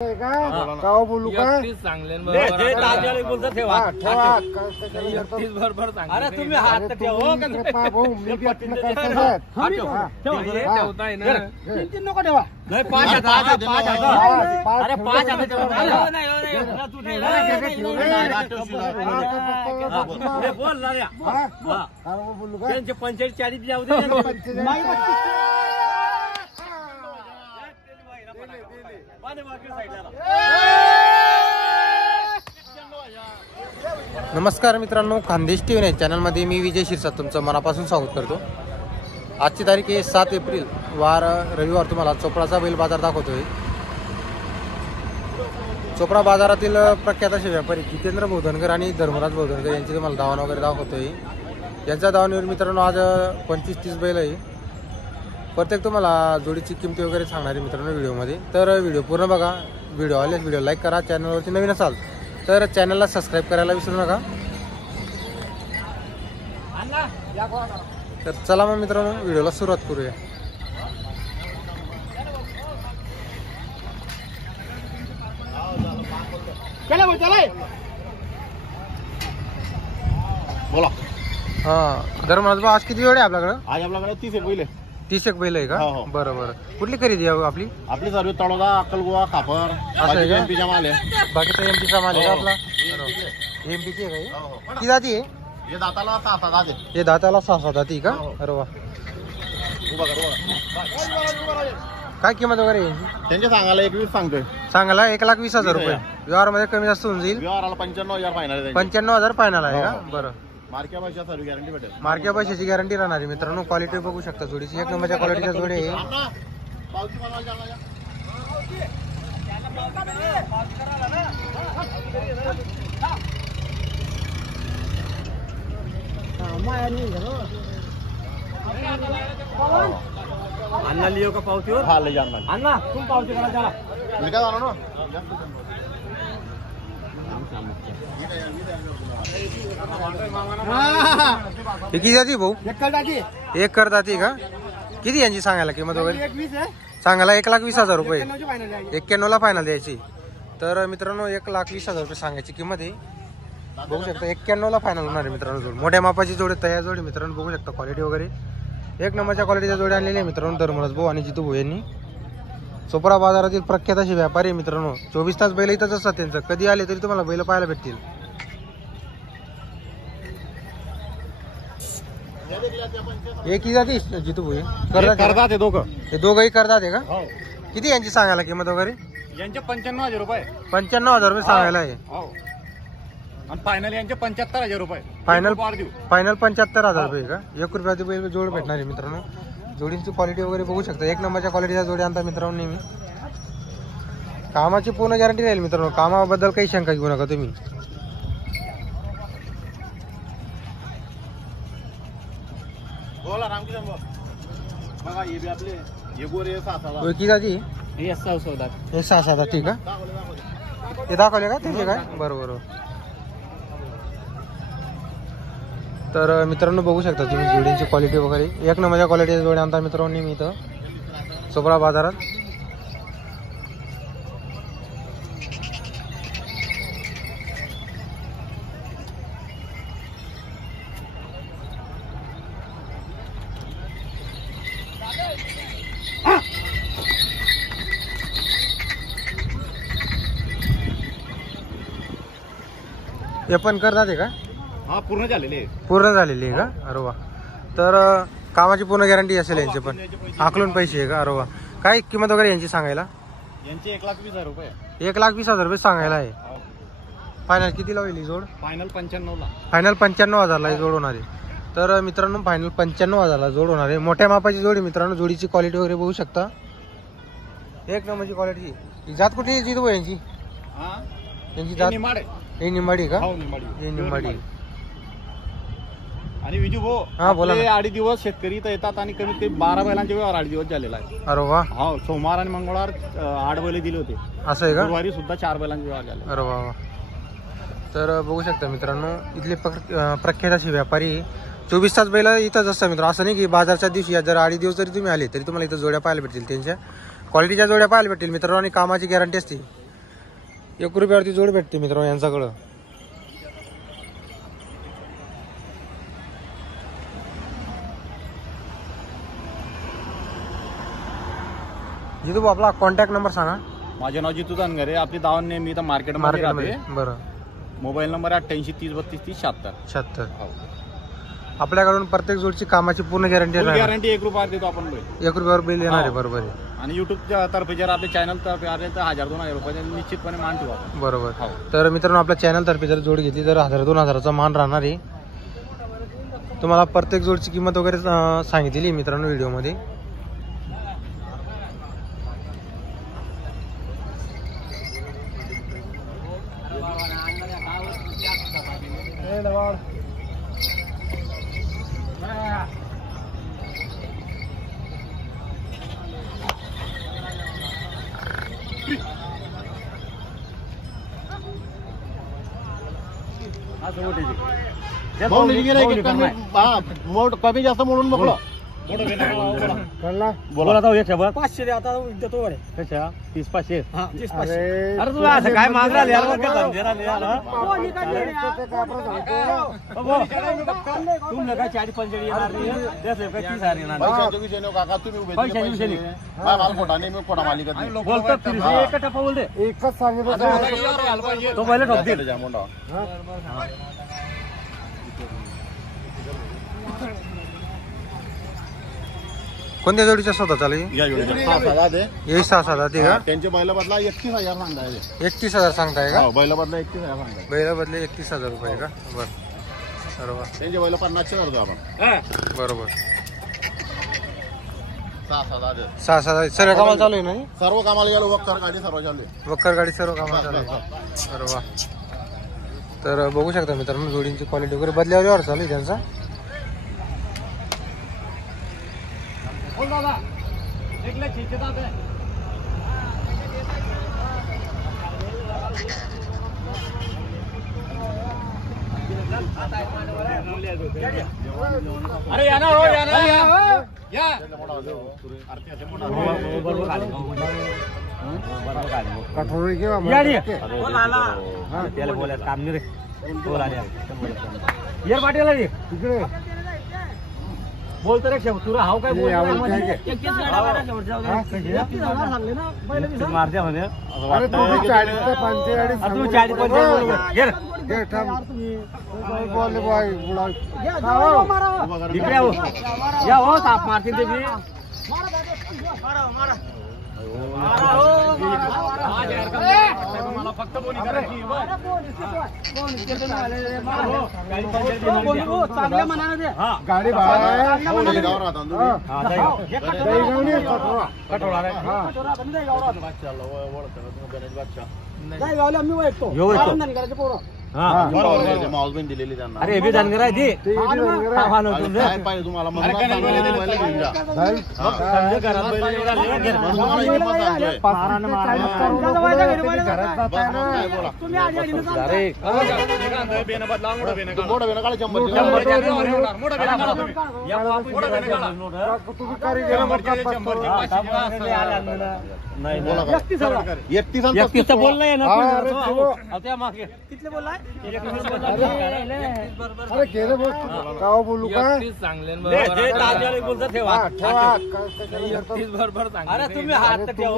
का बोलू का चांगले बरोबर अरे तुम्ही हात ठेवा ठेवताय ना नको ठेवा नाही 5,000 अरे 5,000 बोल ना बोलू का त्यांचे 45 जाऊ दे नमस्कार मित्रांनो, खानदेश टीव्ही या चॅनलमध्ये मी विजय शिरसाट तुमचं मनापासून स्वागत करतो। आजची तारीख आहे 7 एप्रिल वार रविवार। तुम्हाला चोपडाचा बैल बाजार दाखवतोय। चोपडा बाजारातील प्रख्यात असे व्यापारी जितेंद्र बोधनकर आणि धर्मराज बोधनकर यांची तुम्हाला धावण वगैरे दाखवतोय। यांच्या धावणीवर मित्रांनो आज 25-30 बैल आहे। प्रत्येक तुम्हाला जोडीची किंमती वगैरे सांगणारी मित्रांनो व्हिडिओमध्ये। तर व्हिडिओ पूर्ण बघा। व्हिडिओ आल्यास व्हिडिओ लाईक करा। चॅनलवरती नवीन असाल तर चॅनलला सबस्क्राईब करायला विसरू नका। तर चला मग मित्रांनो व्हिडिओला सुरुवात करूया। बोला। हा धर्मराज भाऊ, आज किती वेळ आहे आपल्याकडे? आज आपल्याकडे 30 एक बैल आहे। 30 एक बैल आहे का? हो, हो। बरं बरं। कुठली खरेदी आहे आपली? आपली सर्व तळोदा, अक्कलगोवा, खापर आहे का? एमपीचा माल आहे। बाकीचा एमपीचा माल आहे का हो, आपला? एमपीची आहे का? किती जाती आहे? हे दाताला 6 दात आहे। हे दाताला 6 जाती का? हो. अरे वा। उभा कर, उभा कर। काय किंमत वगैरे आहे यांची? त्यांच्या सांगायला 21 सांगतोय। सांगायला 1,20,000 रुपये। व्यवहारामध्ये कमी जास्त होऊन जाईल। व्यवहाराला 95,000 फायनल आहे। 95,000 फायनल आहे का? हो. बरं। मार्क्या भाषा सर्व गॅरंटी भेटेल। मार्क्या पैशाची गॅरंटी राहणार आहे मित्रांनो। क्वालिटी बघू शकता जोडीची एक नंबरच्या क्वालिटीच्या जोडी आहे। पावती मला जाणार अन्ना लियो का पावतीवर हा ले जाणार अन्ना तुम पावती करा चला मी काय जाणार ना किती जाती भाऊ? एक कर जाती का? किती यांची सांगायला किंमत वगैरे? सांगायला 1,20,000 रुपये। 91 ला फायनल द्यायची। तर मित्रांनो 1,20,000 रुपये सांगायची किंमत आहे। बघू शकता 91 ला फायनल होणार आहे मित्रांनो। जोड मोठ्या मापाची जोड तयार जोडी मित्रांनो। बघू शकता क्वालिटी वगैरे एक नंबरच्या क्वालिटीच्या जोडी आणलेली आहे मित्रांनो धर्मराज भाऊ आणि जितू भाऊ यांनी। चोपडा बाजारातील प्रख्यात असे व्यापारी मित्रांनो। 24 तास बैल इथंच असतात त्यांचं। कधी आले तरी तुम्हाला बैल पाहायला भेटतील। एक ही जाती जितू भाऊ करतात हे दोघं। हे दोघंही करतात आहे का? किती यांची सांगायला किंमत वगैरे? यांचे 95,000 रुपये। 95,000 रुपये सांगायला आहे। आणि फायनल यांचे 75,000 रुपये। फायनल 75,000 रुपये का? 1 रुपयाची बैल जोड भेटणार आहे मित्रांनो। जोडींची क्वालिटी वगैरे बघू शकता एक नंबरच्या क्वालिटीच्या जोडी आणता मित्रांनो नेहमी। कामाची पूर्ण गॅरंटी राहील मित्रांनो। कामाबद्दल काही शंका घेऊ नका तुम्ही। बोला रामकिशन बोल। बघा हे बी आपले हे गोरे 6 किती जाती? हे 6 हे 6 जाती का? ते दाखवले का त्याचे काय? बरोबर। तर मित्रांनो बघू शकता तुम्ही जोडींची क्वालिटी वगैरे एक नंबरच्या क्वालिटीच्या जोडी आणता मित्रांनो नेहमी इथं चोपडा बाजारात। हे पण करतात आहे का? हा पूर्ण झालेले आहे। पूर्ण झालेली आहे का? अरे वा। तर कामाची पूर्ण गॅरंटी असेल यांची पण। आकलून पैसे आहे का? अरे वा। काय किंमत वगैरे यांची सांगायला? यांचे 1,20,000 रुपये। 1,20,000 रुपये सांगायला आहे। फायनल किती लावली जोड? फायनल 95 ला। फायनल 95,000 ला जोड होणार आहे। तर मित्रांनो फायनल 95,000 ला जोड होणार आहे। मोठ्या मापाची जोडी मित्रांनो। जोडीची क्वालिटी वगैरे बघू शकता एक नंबरची क्वालिटी। जात कुठली आहे जितू यांची? यांची जात हे निंबाडी का? हे निंबाडी। आणि विजू भाऊ हा बोला ना। 8 दिवस शेतकरी इथं येतात आणि कमीत कमी 12 बैलांचे व्यवहार 8 दिवस झालेला आहे। अरे वा। हो सोमवार आणि मंगळवार 8 बैल दिले होते। असं आहे का? गुरुवारी सुद्धा 4 बैलांचे व्यवहार झाले। अरे वा। तर बघू शकता मित्रांनो इथले प्रख्यात असे व्यापारी 24 तास बैल इथंच असतात मित्र। असं नाही की बाजारच्या दिवशी जर 8 दिवस जरी तुम्ही आले तरी तुम्हाला इथं जोड्या पाहायला भेटतील। त्यांच्या क्वालिटीच्या जोड्या पाहायला भेटतील मित्रांनो। आणि कामाची गॅरंटी असते। 1 रुपयावरती जोड भेटते मित्रांनो यांच्याकडं. जितू भाऊ आपला कॉन्टॅक्ट नंबर सांगा. माझे नाव जितू जानगर आहे. आपली दावण नेहमी इथं मार्केटमध्ये मार्केटमध्ये. राहते. बरं. Mobile number 88 30 32 30 76. 76. आपल्याकडून प्रत्येक जोडची कामाची पूर्ण गॅरंटी आहे. गॅरंटी 1 रुपया देतो आपण बैल. 1 रुपयावर बिल येणार आहे. बरोबर आहे. आणि युट्यूबच्या तर्फे जर आपल्या चॅनल तर्फे आले तर 1000-2000 रुपये निश्चितपणे मान ठेवू आपण. बरोबर. हो. तर मित्रांनो आपल्या चॅनल तर्फे जर जोड घेतली तर 1000-2000चा मान राहणार आहे. तुम्हाला प्रत्येक जोडची किंमत वगैरे सांगितली मित्रांनो व्हिडिओमध्ये. कमी जास्त म्हणून मोकळं. बोला तो 500 दे आता देतो कडे. कशा 30 500. हां 30 500. अरे तू असं काय माग राहिली यार मग का जरा लिहाल. तुमने काय 40 45 येणार नाही. देसले काय 30 येणार. पैशाचा विषय नाही काका, तुम्ही उभे पैशाचा विषय नाही. काय माल खोटा नाही, मी खोटा मालिकत नाही. बोलतो फिर से एक टप्पा बोल दे. एकच सांगितलं तो पहिले ठोक दे. कोणत्या जोडीच्या स्वतः चालू या जोडीचे 6,000 आहे. हे 6,000 ते का? त्यांच्या बैला बदला 31,000 सांगताय. 31,000 सांगताय का? बैला बदला 31,000 सांगताय. बैला बदले 31,000 रुपये का? बरं. बरोबर. त्यांच्या बैला 50,000 होतो आपण. बरोबर. 6,000 6,000 सर्व कामाला चालू आहे ना? सर्व कामाला गेलो. वक्कर गाडी सर्व चालू आहे. वक्कर गाडी सर्व कामाला चालू आहे. बरोबर. तर बघू शकता मित्रांनो जोडींची क्वालिटी वगैरे बदल्यावर व्यवहार चालू आहे त्यांचा. बोल दादा. एक ले खिचतात आहे. अरे या ना हो या ना या. कठोर त्याला बोलायचं काम नाही रे. बोल आले यार पाटील आली तिकडे बोलतो रे तुला हाव काय बोल मारते म्हणे. तू 40-45 या हो ताप मारतील ते बी. फक्त बोली करायची. चांगल्या मनाने दे. गाडी माऊस पण दिलेली त्यांना. अरे बी धनगर आहे ती. काय पाहिजे तुम्हाला? बोल नाही ना बोललाय. अरे गेले बोलू का? अरे तुम्ही हात ठेव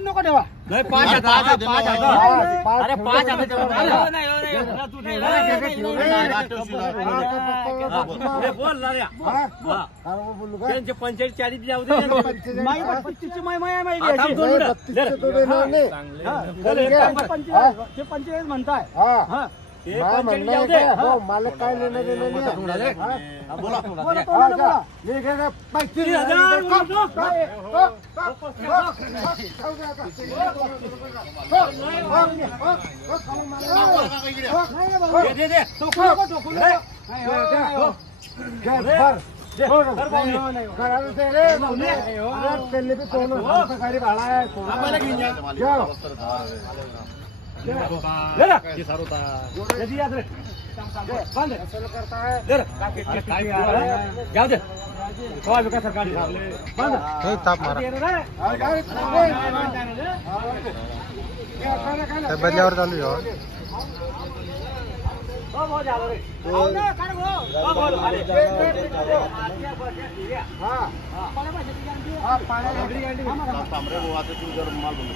नको ठेवा. 5,000 अरे 5,000 बोल ना रे. त्यांचे 45-40 जाऊ दे. 35ची पंचेचाळीस म्हणताय. मला काय लेणं देणं नाही. गाडी भाडा आहे. जाऊ दे सरकारी हे ताप मारा हे बदल्यावर चालू आहे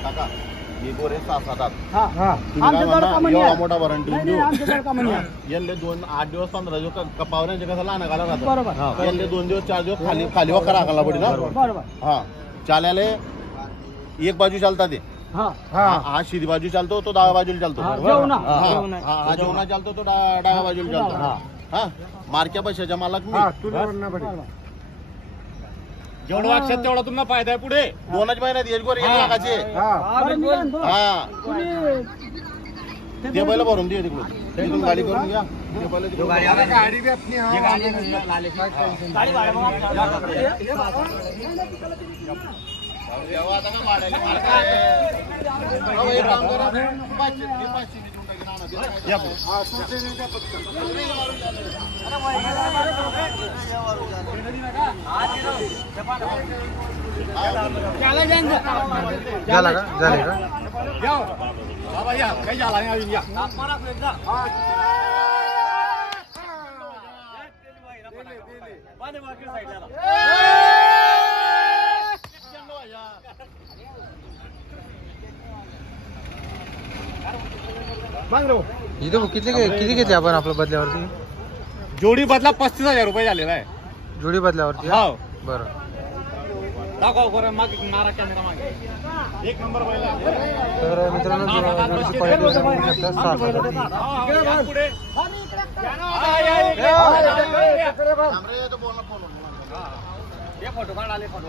काका हे गोरे 6-7 मोठा भरण ठेवून देऊ यांना 8 दिवस 15 दिवस पावऱ्यांचे कसं लहान घाला राहतो यांना 2 दिवस 4 दिवस खाली वखरा घाला पडे ना हा चाल्याले एक बाजू चालता ते हा सीधी बाजू चालतो तो डाव्या बाजूला चालतो हा जेवणा चालतो तो डाव्या बाजूला चालतो हा मार्क्या पैशाच्या मालक मी जेवढं वागशात तेवढा तुम्हाला फायदा आहे पुढे 2च महिन्यात एक गोरे 1 लाखाचे हा ते बैल भरून दे तिकडून गाडी करून घ्या ते बैल गाडी बी आपली झाला का झाले का बाबा या काही झाला नाही अजून या इथं किती घेतले आपण आपल्या बदल्यावरती जोडी बदला 35,000 रुपये झालेला आहे जोडी बदल्यावरती हो बरं दाखव बरं मागे मारा कॅमेरा मागे 1 नंबर बैल तर मित्रांनो जोडीची क्वालिटी बघू शकता 7 फोटो काढ आले फोटो